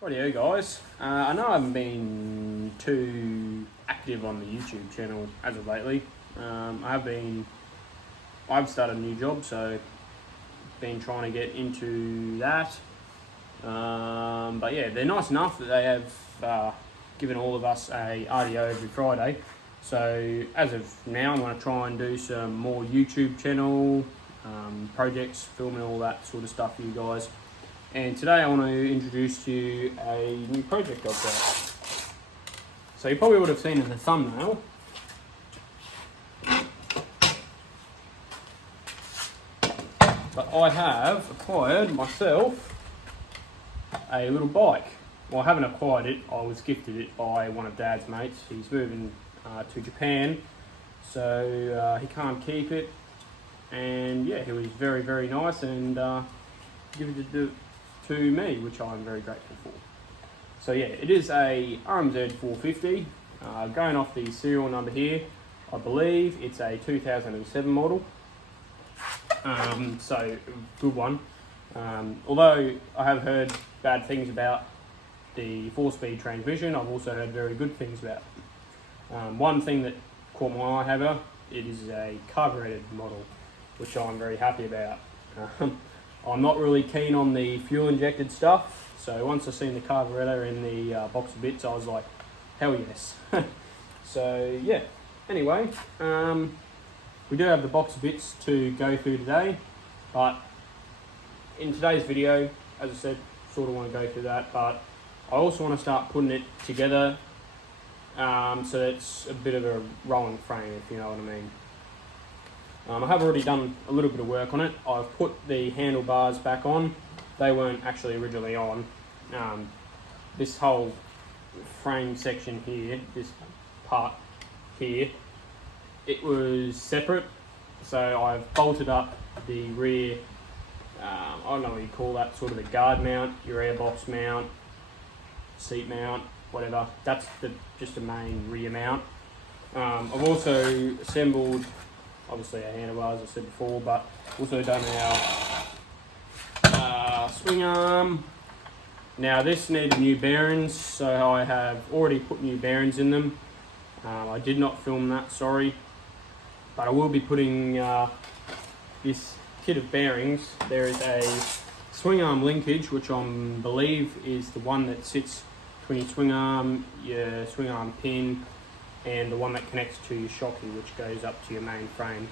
Rightio guys, I know I haven't been too active on the YouTube channel as of lately. I've started a new job, so been trying to get into that. But yeah, they're nice enough that they have given all of us a RDO every Friday. So as of now, I'm going to try and do some more YouTube channel projects, filming all that sort of stuff for you guys. And today I want to introduce to you a new project I've got. So you probably would have seen in the thumbnail. But I have acquired myself a little bike. Well, I haven't acquired it, I was gifted it by one of Dad's mates. He's moving to Japan, so he can't keep it. And yeah, he was very, very nice and gave it to me, which I'm very grateful for. So yeah, it is a RMZ450. Going off the serial number here, I believe it's a 2007 model. So good one. Although I have heard bad things about the 4-speed transmission, I've also heard very good things about it. One thing that caught my eye, however, it is a carbureted model, which I'm very happy about. I'm not really keen on the fuel injected stuff, so once I seen the carburetor in the box of bits, I was like, hell yes. So yeah, anyway, we do have the box of bits to go through today, but in today's video, as I said, sort of want to go through that, but I also want to start putting it together so it's a bit of a rolling frame, if you know what I mean. I have already done a little bit of work on it. I've put the handlebars back on. They weren't actually originally on. This whole frame section here, this part here, it was separate. So I've bolted up the rear, I don't know what you call that, sort of the guard mount, your airbox mount, seat mount, whatever. That's just a main rear mount. I've also assembled obviously our handlebars, as I said before, but also done our swing arm. Now this needed new bearings, so I have already put new bearings in them. I did not film that, sorry, but I will be putting this kit of bearings. There is a swing arm linkage, which I believe is the one that sits between your swing arm pin, and the one that connects to your shocky, which goes up to your main frame.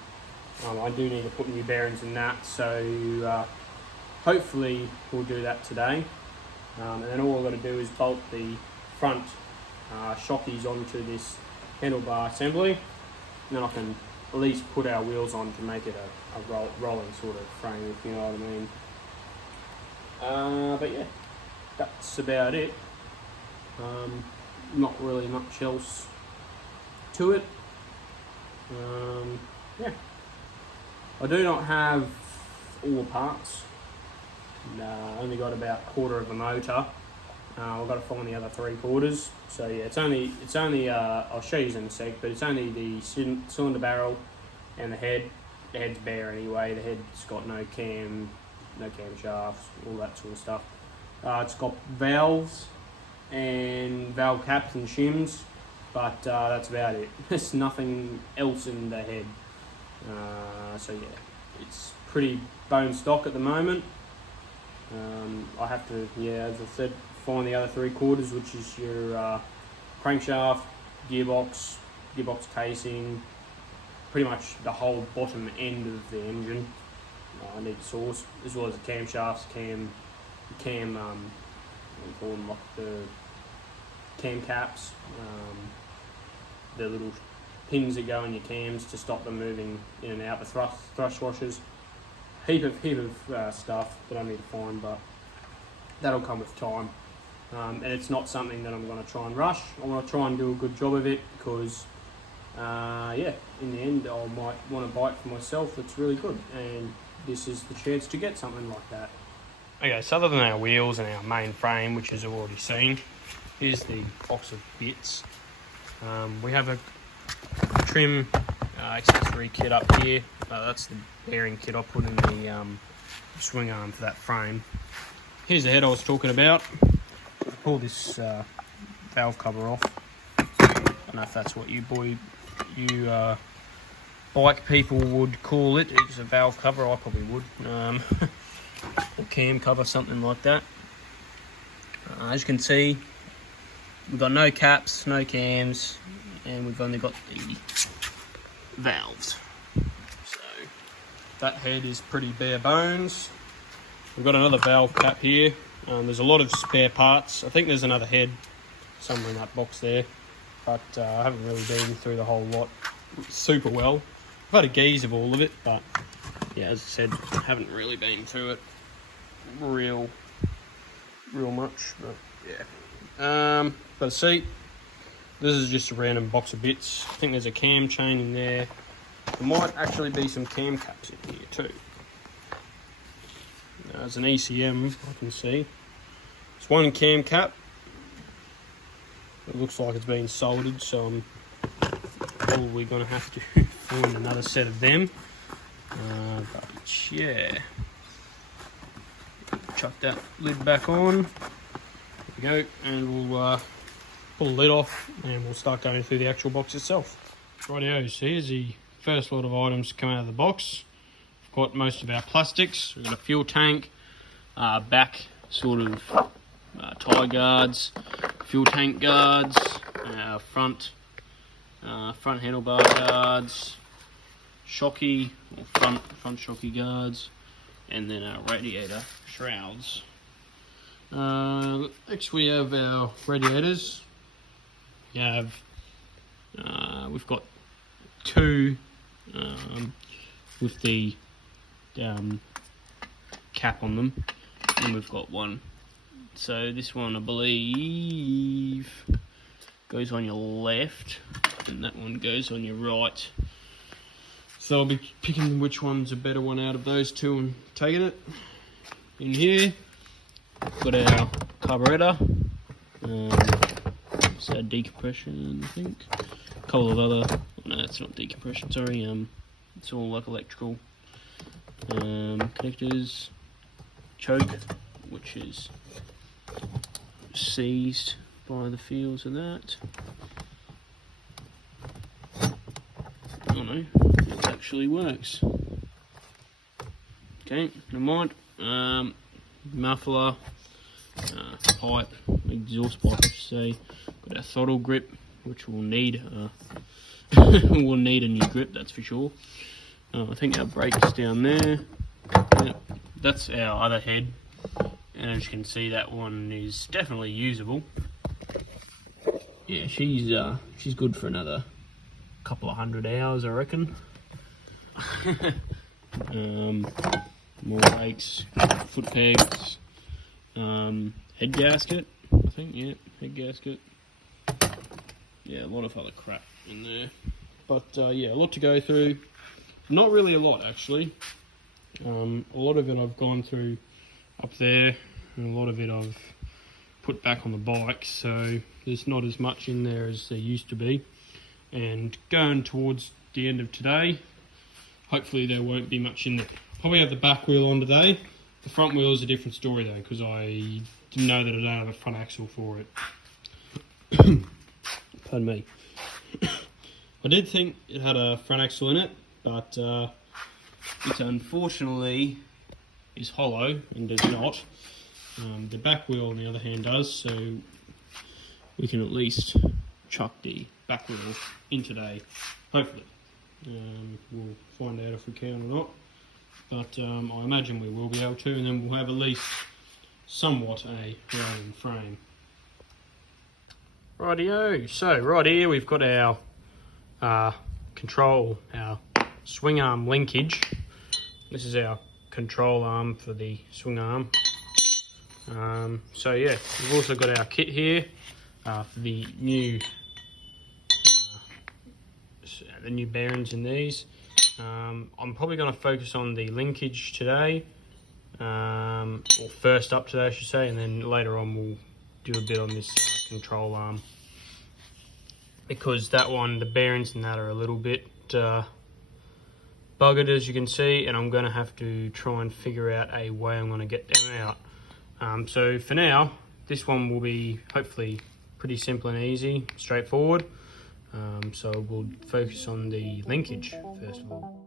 I do need to put new bearings in that, so hopefully we'll do that today. And then all I've got to do is bolt the front shockies onto this handlebar assembly, and then I can at least put our wheels on to make it a rolling sort of frame, if you know what I mean. But yeah, that's about it. Not really much else to it. Yeah, I do not have all the parts. I only got about a quarter of a motor. I've got to find the other 3/4. So yeah, it's only I'll show you in a sec, but it's only the cylinder barrel and the head. The head's bare anyway. The head's got no camshafts, all that sort of stuff. It's got valves and valve caps and shims, but that's about it. There's nothing else in the head. So yeah, it's pretty bone stock at the moment. I have to, yeah, as I said, find the other 3/4, which is your crankshaft, gearbox casing, pretty much the whole bottom end of the engine. I need source, as well as the camshafts, what do you call them, like the cam caps, the little pins that go in your cams to stop them moving in and out, the thrust washers, heap of stuff that I need to find, but that'll come with time. And it's not something that I'm going to try and rush. I want to try and do a good job of it, because yeah, in the end I might want a bike for myself that's really good, and this is the chance to get something like that. Okay, so other than our wheels and our main frame, which as you've already seen, here's the box of bits. We have a trim accessory kit up here. That's the bearing kit I put in the swing arm for that frame. Here's the head I was talking about. pull this valve cover off. I don't know if that's what you bike people would call it. It's a valve cover, I probably would. Or cam cover, something like that. As you can see, we've got no caps, no cams, and we've only got the valves. So that head is pretty bare bones. We've got another valve cap here. There's a lot of spare parts. I think there's another head somewhere in that box there, but I haven't really been through the whole lot super well. I've had a gaze of all of it, but yeah, as I said, haven't really been through it real much. But yeah, but see, this is just a random box of bits. I think there's a cam chain in there. There might actually be some cam caps in here too. There's an ECM I can see. It's one cam cap. It looks like it's been soldered, so I'm probably going to have to find another set of them. But yeah, chuck that lid back on. There we go, and we'll pull the lid off and we'll start going through the actual box itself. Rightio, so here's the first lot of items come out of the box. We've got most of our plastics. We've got a fuel tank, back sort of tyre guards, fuel tank guards, front handlebar guards, shocky or front shocky guards, and then our radiator shrouds. Next we have our radiators. We've got two with the cap on them, and we've got one. So this one I believe goes on your left, and that one goes on your right. So I'll be picking which one's a better one out of those two and taking it. In here, got our carburetor, it's our decompression, I think. A couple of other, no, it's not decompression, sorry, it's all like electrical connectors, choke, which is seized by the feels of that. Oh no, it actually works. Okay, never mind. Muffler, pipe, exhaust pipe I should say. Got our throttle grip, which will need we'll need a new grip, that's for sure. I think our brake's down there. Yep, that's our other head, and as you can see, that one is definitely usable. Yeah, she's good for another couple of 100 hours, I reckon. More brakes, foot pegs, head gasket, I think, yeah, head gasket. Yeah, a lot of other crap in there. But yeah, a lot to go through. Not really a lot, actually. A lot of it I've gone through up there, and a lot of it I've put back on the bike, so there's not as much in there as there used to be. And going towards the end of today, hopefully there won't be much in there. Probably have the back wheel on today. The front wheel is a different story though, because I didn't know that I don't have a front axle for it. Pardon me. I did think it had a front axle in it, but it unfortunately is hollow and does not. The back wheel on the other hand does, so we can at least chuck the back wheel in today, hopefully. We'll find out if we can or not, but I imagine we will be able to, and then we'll have at least somewhat a rolling frame. Rightio, so right here we've got our control, our swing arm linkage. This is our control arm for the swing arm. So yeah, we've also got our kit here for the new bearings in these. I'm probably going to focus on the linkage today, or first up today I should say, and then later on we'll do a bit on this control arm, because that one, the bearings in that are a little bit buggered, as you can see, and I'm going to have to try and figure out a way I'm going to get them out. So for now, this one will be hopefully pretty simple and easy, straightforward. So we'll focus on the linkage first of all.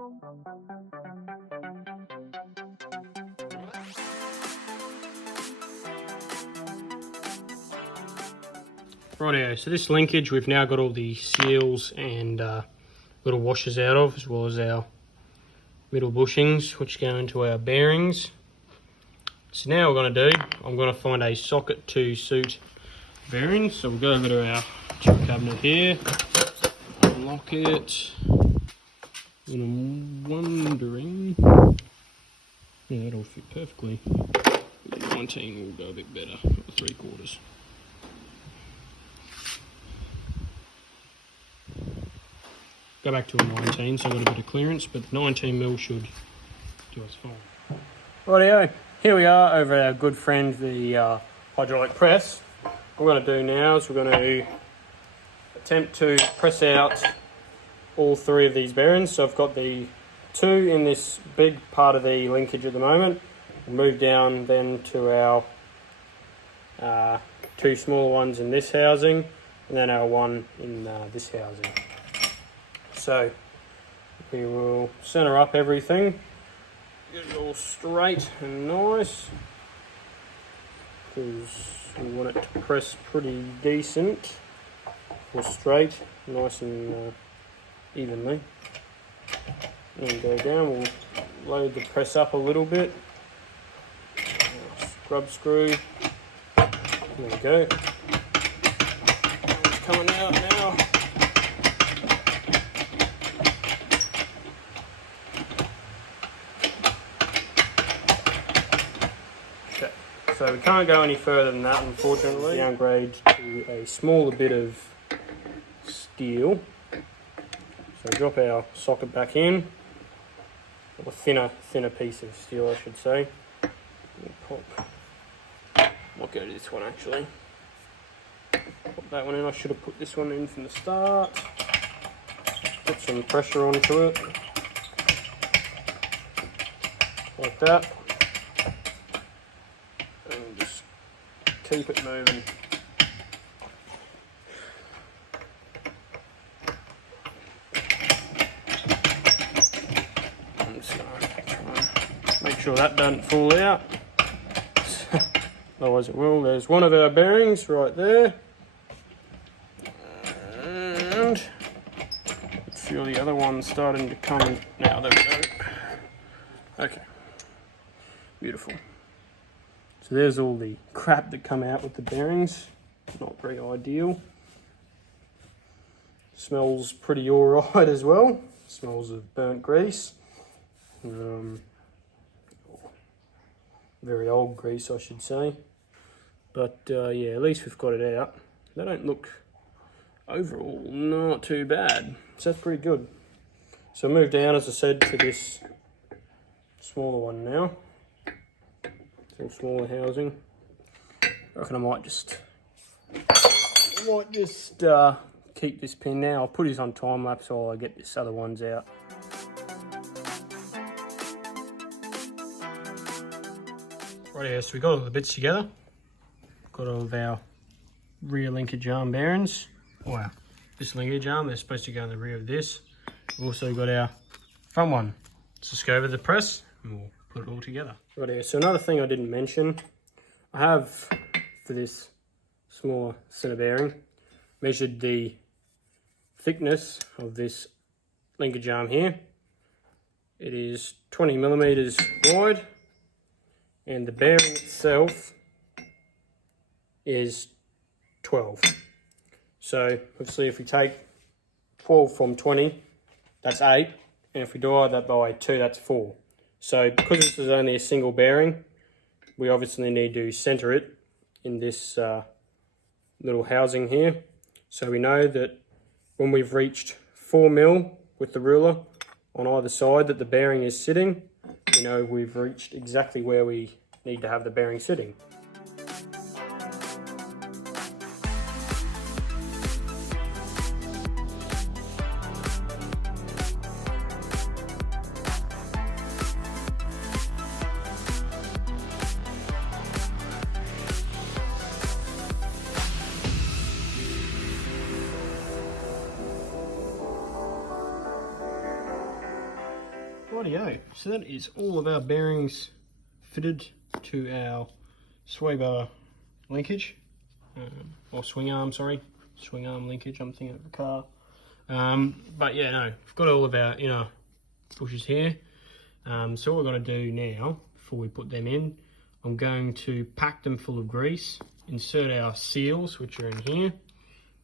Rightio, so this linkage we've now got all the seals and little washers out of, as well as our middle bushings which go into our bearings. So now what we're going to do, I'm going to find a socket to suit bearings. So we'll go over to our tool cabinet here, unlock it, and I'm wondering, yeah, that'll fit perfectly. 19 will go a bit better, or 3/4. Go back to a 19, so I've got a bit of clearance, but 19mm should do us fine. Rightio, here we are over our good friend, the hydraulic press. What we're going to do now is we're going to attempt to press out all 3 of these bearings. So I've got the 2 in this big part of the linkage at the moment. We'll move down then to our 2 smaller ones in this housing, and then our 1 in this housing. So we will center up everything, get it all straight and nice, because we want it to press pretty decent, or straight, nice and evenly. And go down, we'll load the press up a little bit, scrub screw, there we go, it's coming out now. So we can't go any further than that, unfortunately. Downgrade to a smaller bit of steel. So drop our socket back in, or thinner piece of steel, I should say. We'll might go to this one actually. Pop that one in. I should have put this one in from the start. Put some pressure onto it, like that. Keep it moving. I'm just going to try and make sure that doesn't fall out. Otherwise it will. There's one of our bearings right there. And I feel the other one starting to come in. Now, there we go. Okay. Beautiful. So there's all the crap that come out with the bearings. Not very ideal. Smells pretty alright as well. Smells of burnt grease. Very old grease, I should say. But yeah, at least we've got it out. They don't look overall not too bad. So that's pretty good. So move down, as I said, to this smaller one now. Smaller housing. I reckon I might just keep this pin now. I'll put this on time lapse while I get this other ones out. Rightio, so we got all the bits together. Got all of our rear linkage arm bearings. Wow, this linkage arm, they're supposed to go in the rear of this. We've also got our front one. Let's just go over the press and we'll put it all together. Rightio, so another thing I didn't mention, I have, for this smaller center bearing, measured the thickness of this linkage arm here. It is 20mm wide, and the bearing itself is 12. So obviously if we take 12 from 20, that's 8, and if we divide that by 2, that's 4. So because this is only a single bearing, we obviously need to center it in this little housing here. So we know that when we've reached 4mm with the ruler on either side that the bearing is sitting, we know we've reached exactly where we need to have the bearing sitting. Rightio, so that is all of our bearings fitted to our sway bar linkage, or swing arm, sorry, swing arm linkage, I'm thinking of a car. But yeah, no, we've got all of our inner bushes here. So what we're going to do now, before we put them in, I'm going to pack them full of grease, insert our seals, which are in here.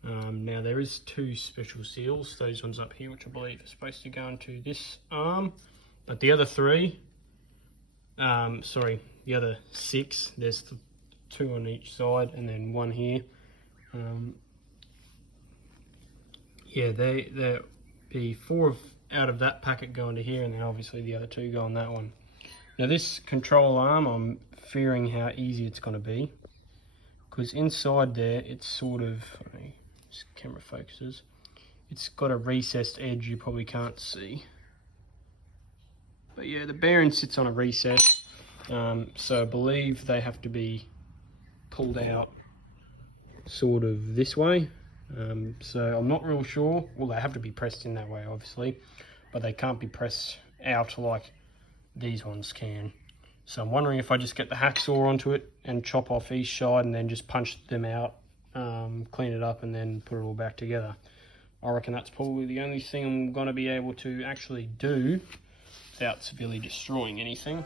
Now there is 2 special seals, those ones up here, which I believe are supposed to go into this arm, but the other 3, sorry, the other 6, there's 2 on each side and then 1 here. Yeah, there'll be 4 out of that packet go into here, and then obviously the other 2 go on that one. Now this control arm, I'm fearing how easy it's going to be, because inside there it's sort of, this camera focuses, it's got a recessed edge you probably can't see. But yeah, the bearing sits on a recess, so I believe they have to be pulled out sort of this way. So I'm not real sure. Well, they have to be pressed in that way, obviously, but they can't be pressed out like these ones can. So I'm wondering if I just get the hacksaw onto it and chop off each side and then just punch them out, clean it up and then put it all back together. I reckon that's probably the only thing I'm going to be able to actually do without severely destroying anything.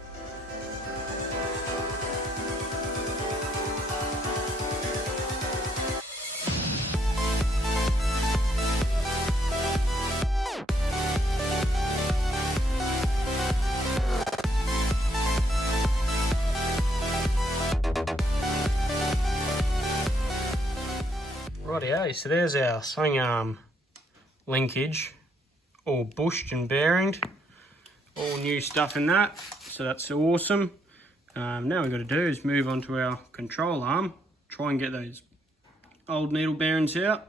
Rightio, so there's our swing arm linkage, all bushed and bearinged, all new stuff in that, so that's awesome. Now what we've got to do is move on to our control arm, try and get those old needle bearings out,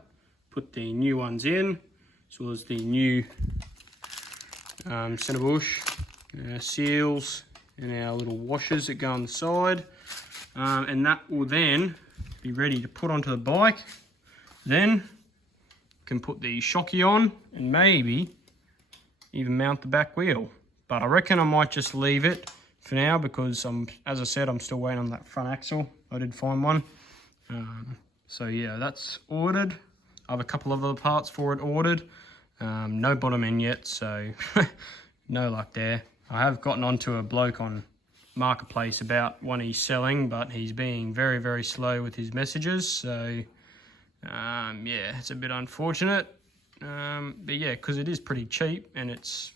put the new ones in, as well as the new centre bush, seals, and our little washers that go on the side, and that will then be ready to put onto the bike. Then can put the shocky on and maybe even mount the back wheel. But I reckon I might just leave it for now because as I said, I'm still waiting on that front axle. I did find one. So yeah, that's ordered. I have a couple of other parts for it ordered. No bottom end yet, so no luck there. I have gotten onto a bloke on Marketplace about one he's selling, but he's being very, very slow with his messages. So yeah, it's a bit unfortunate, but yeah, because it is pretty cheap and it's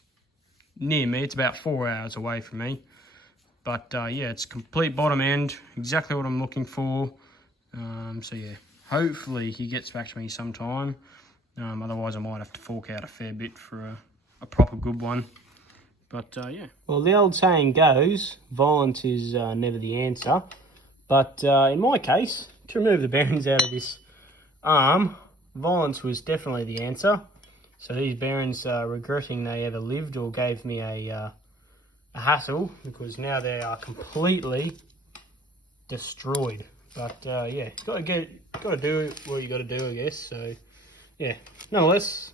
near me, it's about 4 hours away from me, but yeah, it's complete bottom end, exactly what I'm looking for. So yeah, hopefully he gets back to me sometime, otherwise I might have to fork out a fair bit for a proper good one. But yeah, well, the old saying goes, violence is never the answer, but in my case, to remove the bearings out of this arm, violence was definitely the answer. So these bearings are regretting they ever lived or gave me a hassle, because now they are completely destroyed. But yeah, gotta do what you gotta do, I guess. So yeah, nonetheless,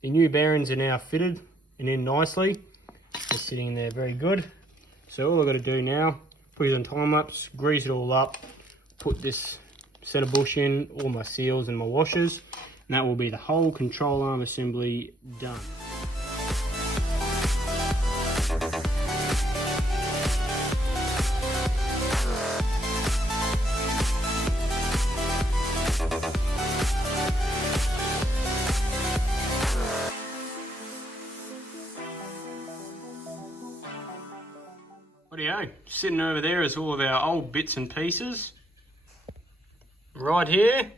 the new bearings are now fitted and in nicely. They're sitting in there very good. So all I've got to do now, put it on time lapse, grease it all up, put this centre bush in, all my seals and my washers, and that will be the whole control arm assembly done. Rightio, sitting over there is all of our old bits and pieces. Right here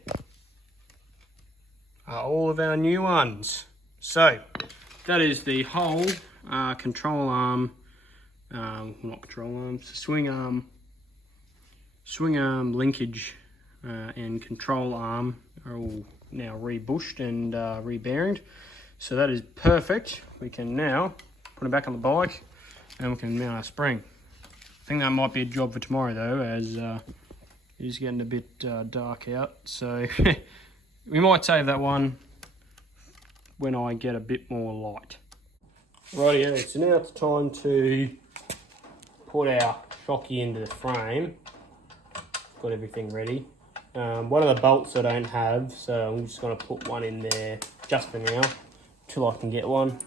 are all of our new ones. So that is the whole control arm, not control arms, swing arm linkage and control arm are all now rebushed and rebearinged. So that is perfect. We can now put it back on the bike and we can mount our spring. I think that might be a job for tomorrow though, as it is getting a bit dark out, so we might save that one when I get a bit more light. Rightio, so now it's time to put our shocky into the frame. Got everything ready. One of the bolts I don't have, so I'm just going to put one in there just for now, till I can get one.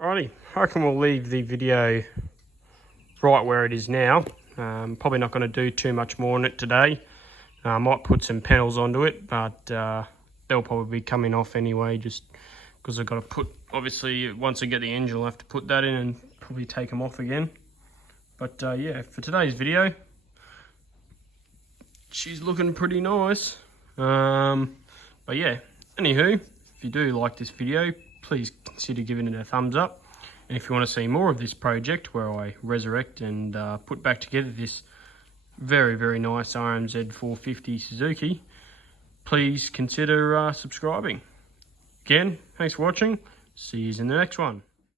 Alrighty, I reckon we'll leave the video right where it is now. Probably not going to do too much more on it today. I might put some panels onto it, but they'll probably be coming off anyway, just because I've got to put, obviously once I get the engine I'll have to put that in and probably take them off again. But yeah, for today's video, she's looking pretty nice. But yeah, anywho, if you do like this video, please consider giving it a thumbs up. And if you want to see more of this project where I resurrect and put back together this very, very nice RMZ450 Suzuki, please consider subscribing. Again, thanks for watching. See you in the next one.